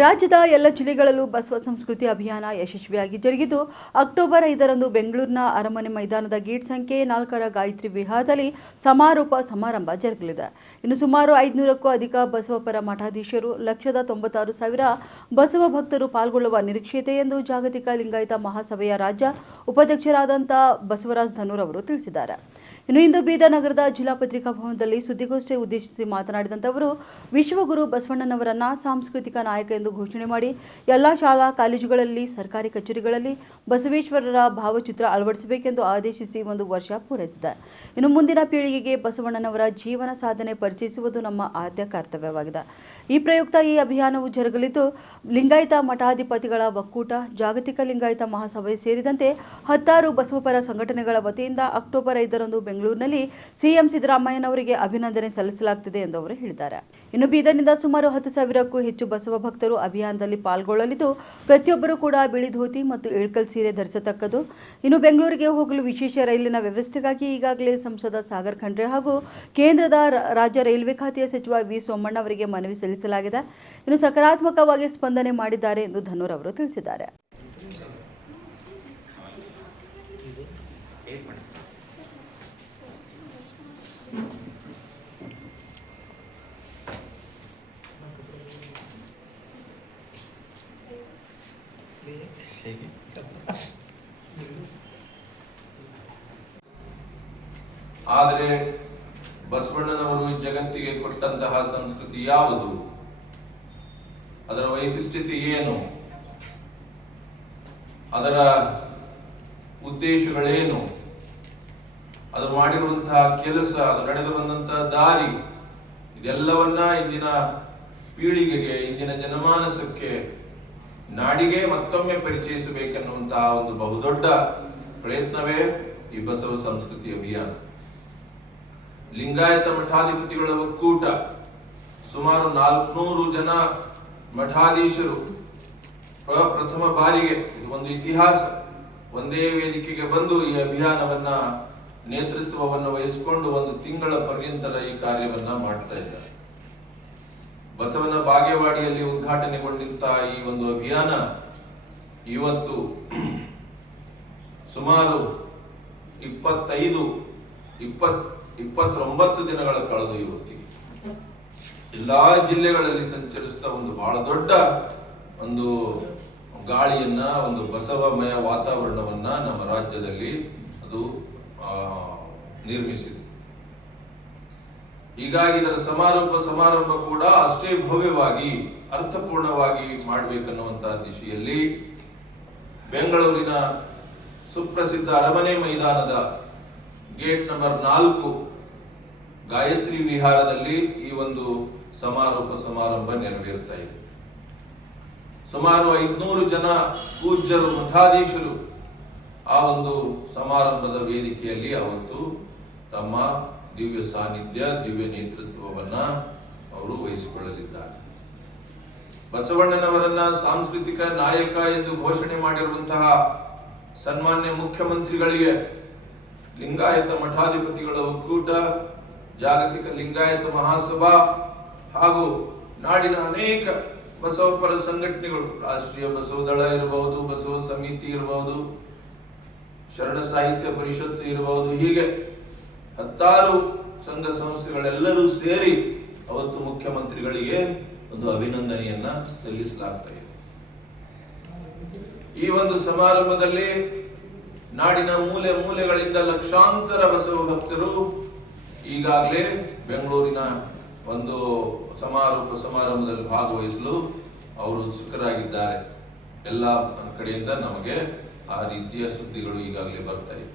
ರಾಜ್ಯದ ಎಲ್ಲ ಜಿಲ್ಲೆಗಳಲ್ಲೂ ಬಸವ ಸಂಸ್ಕೃತಿ ಅಭಿಯಾನ ಯಶಸ್ವಿಯಾಗಿ ಜರುಗಿದ್ದು, ಅಕ್ಟೋಬರ್ ಐದರಂದು ಬೆಂಗಳೂರಿನ ಅರಮನೆ ಮೈದಾನದ ಗೇಟ್ ಸಂಖ್ಯೆ ನಾಲ್ಕರ ಗಾಯತ್ರಿ ವಿಹಾರದಲ್ಲಿ ಸಮಾರೋಪ ಸಮಾರಂಭ ಜರುಗಲಿದೆ. ಇನ್ನು ಸುಮಾರು ಐದುನೂರಕ್ಕೂ ಅಧಿಕ ಬಸವಪರ ಮಠಾಧೀಶರು, ಲಕ್ಷದ ತೊಂಬತ್ತಾರು ಸಾವಿರ ಬಸವ ಭಕ್ತರು ಪಾಲ್ಗೊಳ್ಳುವ ನಿರೀಕ್ಷೆ ಇದೆ ಎಂದು ಜಾಗತಿಕ ಲಿಂಗಾಯತ ಮಹಾಸಭೆಯ ರಾಜ್ಯ ಉಪಾಧ್ಯಕ್ಷರಾದಂಥ ಬಸವರಾಜ್ ಧನೂರ್ ಅವರು ತಿಳಿಸಿದ್ದಾರೆ. ಇನ್ನು ಇಂದು ಬೀದರ್ ನಗರದ ಜಿಲ್ಲಾ ಪತ್ರಿಕಾ ಭವನದಲ್ಲಿ ಸುದ್ದಿಗೋಷ್ಠಿ ಉದ್ದೇಶಿಸಿ ಮಾತನಾಡಿದಂಥ ಅವರು, ವಿಶ್ವಗುರು ಬಸವಣ್ಣನವರನ್ನ ಸಾಂಸ್ಕೃತಿಕ ನಾಯಕ ಎಂದು ಘೋಷಣೆ ಮಾಡಿ, ಎಲ್ಲ ಶಾಲಾ ಕಾಲೇಜುಗಳಲ್ಲಿ, ಸರ್ಕಾರಿ ಕಚೇರಿಗಳಲ್ಲಿ ಬಸವೇಶ್ವರರ ಭಾವಚಿತ್ರ ಅಳವಡಿಸಬೇಕೆಂದು ಆದೇಶಿಸಿ ಒಂದು ವರ್ಷ ಪೂರೈಸಿದೆ. ಇನ್ನು ಮುಂದಿನ ಪೀಳಿಗೆಗೆ ಬಸವಣ್ಣನವರ ಜೀವನ ಸಾಧನೆ ಪರಿಚಯಿಸುವುದು ನಮ್ಮ ಆದ್ಯ ಕರ್ತವ್ಯವಾಗಿದೆ. ಈ ಪ್ರಯುಕ್ತ ಈ ಅಭಿಯಾನವು ಜರುಗಲಿದ್ದು, ಲಿಂಗಾಯತ ಮಠಾಧಿಪತಿಗಳ ಒಕ್ಕೂಟ, ಜಾಗತಿಕ ಲಿಂಗಾಯತ ಮಹಾಸಭೆ ಸೇರಿದಂತೆ ಹತ್ತಾರು ಬಸವಪರ ಸಂಘಟನೆಗಳ ವತಿಯಿಂದ ಅಕ್ಟೋಬರ್ ಐದರಂದು ಬೆಂಗಳೂರಿನಲ್ಲಿ ಸಿಎಂ ಸಿದ್ದರಾಮಯ್ಯನವರಿಗೆ ಅಭಿನಂದನೆ ಸಲ್ಲಿಸಲಾಗುತ್ತಿದೆ ಎಂದು ಅವರು ಹೇಳಿದ್ದಾರೆ. ಇನ್ನು ಬೀದರ್ನಿಂದ ಸುಮಾರು ಹತ್ತು ಸಾವಿರಕ್ಕೂ ಹೆಚ್ಚು ಬಸವ ಭಕ್ತರು ಅಭಿಯಾನದಲ್ಲಿ ಪಾಲ್ಗೊಳ್ಳಲಿದ್ದು, ಪ್ರತಿಯೊಬ್ಬರೂ ಕೂಡ ಬಿಳಿ ಧೋತಿ ಮತ್ತು ಇಳ್ಕಲ್ ಸೀರೆ ಧರಿಸತಕ್ಕದ್ದು. ಇನ್ನು ಬೆಂಗಳೂರಿಗೆ ಹೋಗಲು ವಿಶೇಷ ರೈಲಿನ ವ್ಯವಸ್ಥೆಗಾಗಿ ಈಗಾಗಲೇ ಸಂಸದ ಸಾಗರ್ ಖಂಡ್ರೆ ಹಾಗೂ ಕೇಂದ್ರದ ರಾಜ್ಯ ರೈಲ್ವೆ ಖಾತೆಯ ಸಚಿವ ವಿ ಸೋಮಣ್ಣ ಅವರಿಗೆ ಮನವಿ ಸಲ್ಲಿಸಲಾಗಿದೆ. ಇನ್ನು ಸಕಾರಾತ್ಮಕವಾಗಿ ಸ್ಪಂದನೆ ಮಾಡಿದ್ದಾರೆ ಎಂದು ಧನೂರ್ ಅವರು ತಿಳಿಸಿದ್ದಾರೆ. ಆದರೆ ಬಸವಣ್ಣನವರು ಜಗತ್ತಿಗೆ ಕೊಟ್ಟಂತಹ ಸಂಸ್ಕೃತಿ ಯಾವುದು? ಅದರ ವೈಶಿಷ್ಟ್ಯತೆ ಏನು? ಅದರ ಉದ್ದೇಶಗಳೇನು? ಅದು ಮಾಡಿರುವಂತಹ ಕೆಲಸ, ಅದು ನಡೆದು ಬಂದಂತಹ ದಾರಿ, ಇದೆಲ್ಲವನ್ನ ಇಂದಿನ ಪೀಳಿಗೆಗೆ, ಇಂದಿನ ಜನಮಾನಸಕ್ಕೆ ನಾಡಿಗೆ ಮತ್ತೊಮ್ಮೆ ಪರಿಚಯಿಸಬೇಕೆನ್ನುವಂತಹ ಒಂದು ಬಹುದೊಡ್ಡ ಪ್ರಯತ್ನವೇ ಈ ಬಸವ ಸಂಸ್ಕೃತಿ ಅಭಿಯಾನ. ಲಿಂಗಾಯತ ಮಠಾಧಿಪತಿಗಳ ಒಕ್ಕೂಟ ಸುಮಾರು ನಾಲ್ಕುನೂರು ಜನ ಮಠಾಧೀಶರು. ಪ್ರ- ಪ್ರಥಮ ಬಾರಿಗೆ ಇದು ಒಂದು ಇತಿಹಾಸ. ಒಂದೇ ವೇದಿಕೆಗೆ ಬಂದು ಈ ಅಭಿಯಾನವನ್ನ, ನೇತೃತ್ವವನ್ನು ವಹಿಸಿಕೊಂಡು ಒಂದು ತಿಂಗಳ ಪರ್ಯಂತರ ಈ ಕಾರ್ಯವನ್ನ ಮಾಡ್ತಾ ಇದ್ದಾರೆ. ಬಸವನ ಬಾಗೇವಾಡಿಯಲ್ಲಿ ಉದ್ಘಾಟನೆಗೊಂಡಂತಹ ಈ ಒಂದು ಅಭಿಯಾನ ಇವತ್ತು ಸುಮಾರು ಇಪ್ಪತ್ತೈದು ಇಪ್ಪತ್ ಇಪ್ಪತ್ತೊಂಬತ್ತು ದಿನಗಳ ಕಳೆದು ಇವತ್ತಿಗೆ. ಎಲ್ಲಾ ಜಿಲ್ಲೆಗಳಲ್ಲಿ ಸಂಚರಿಸಿದ ಒಂದು ಬಹಳ ದೊಡ್ಡ ಒಂದು ಗಾಳಿಯನ್ನ, ಒಂದು ಬಸವಮಯ ವಾತಾವರಣವನ್ನ ನಮ್ಮ ರಾಜ್ಯದಲ್ಲಿ ಅದು ನಿರ್ಮಿಸಿದೆ. ಹೀಗಾಗಿ ಇದರ ಸಮಾರೋಪ ಸಮಾರಂಭ ಕೂಡ ಅಷ್ಟೇ ಭವ್ಯವಾಗಿ, ಅರ್ಥಪೂರ್ಣವಾಗಿ ಮಾಡಬೇಕನ್ನುವಂತಹ ದಿಶೆಯಲ್ಲಿ ಬೆಂಗಳೂರಿನ ಸುಪ್ರಸಿದ್ಧ ಅರಮನೆ ಮೈದಾನದ ಗೇಟ್ ನಂಬರ್ ನಾಲ್ಕು, ಗಾಯತ್ರಿ ವಿಹಾರದಲ್ಲಿ ಈ ಒಂದು ಸಮಾರೋಪ ಸಮಾರಂಭ ನೆರವೇರುತ್ತಾ ಇದೆ. ಸುಮಾರು ಐದ್ನೂರು ಜನ ಪೂಜ್ಯರು, ಮಠಾಧೀಶರು ಆ ಒಂದು ಸಮಾರಂಭದ ವೇದಿಕೆಯಲ್ಲಿ ಅವತ್ತು ತಮ್ಮ ದಿವ್ಯ ಸಾನ್ನಿಧ್ಯ, ದಿವ್ಯ ನೇತೃತ್ವವನ್ನ ಅವರು ವಹಿಸಿಕೊಳ್ಳಲಿದ್ದಾರೆ. ಬಸವಣ್ಣನವರನ್ನ ಸಾಂಸ್ಕೃತಿಕ ನಾಯಕ ಎಂದು ಘೋಷಣೆ ಮಾಡಿರುವಂತಹ ಸನ್ಮಾನ್ಯ ಮುಖ್ಯಮಂತ್ರಿಗಳಿಗೆ ಲಿಂಗಾಯತ ಮಠಾಧಿಪತಿಗಳ ಒಕ್ಕೂಟ, ಜಾಗತಿಕ ಲಿಂಗಾಯತ ಮಹಾಸಭಾ ಹಾಗೂ ನಾಡಿನ ಅನೇಕ ಬಸವಪರ ಸಂಘಟನೆಗಳು, ರಾಷ್ಟ್ರೀಯ ಬಸವದಳ ಇರಬಹುದು, ಬಸವ ಸಮಿತಿ ಇರಬಹುದು, ಶರಣ ಸಾಹಿತ್ಯ ಪರಿಷತ್ತು ಇರಬಹುದು, ಹೀಗೆ ಹತ್ತಾರು ಸಂಘ ಸಂಸ್ಥೆಗಳೆಲ್ಲರೂ ಸೇರಿ ಅವತ್ತು ಮುಖ್ಯಮಂತ್ರಿಗಳಿಗೆ ಒಂದು ಅಭಿನಂದನೆಯನ್ನ ಸಲ್ಲಿಸಲಾಗ್ತಾ ಈ ಒಂದು ಸಮಾರಂಭದಲ್ಲಿ ನಾಡಿನ ಮೂಲೆ ಮೂಲೆಗಳಿಂದ ಲಕ್ಷಾಂತರ ಬಸವ ಭಕ್ತರು ಈಗಾಗಲೇ ಬೆಂಗಳೂರಿನ ಒಂದು ಸಮಾರೋಪ ಸಮಾರಂಭದಲ್ಲಿ ಭಾಗವಹಿಸಲು ಅವರು ಉತ್ಸುಕರಾಗಿದ್ದಾರೆ. ಎಲ್ಲ ಕಡೆಯಿಂದ ನಮಗೆ ಆ ರೀತಿಯ ಸುದ್ದಿಗಳು ಈಗಾಗಲೇ ಬರ್ತಾ ಇವೆ.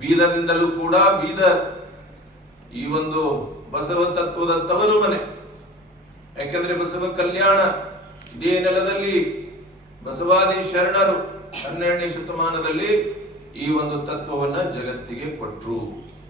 ಬೀದರ್ನಿಂದಲೂ ಕೂಡ ಬೀದರ್ ಈ ಒಂದು ಬಸವ ತತ್ವದ ತವರು ಮನೆ ಯಾಕೆಂದ್ರೆ ಬಸವ ಕಲ್ಯಾಣ, ಇದೇ ನೆಲದಲ್ಲಿ ಬಸವಾದಿ ಶರಣರು ಹನ್ನೆರಡನೇ ಶತಮಾನದಲ್ಲಿ ಈ ಒಂದು ತತ್ವವನ್ನ ಜಗತ್ತಿಗೆ ಕೊಟ್ರು.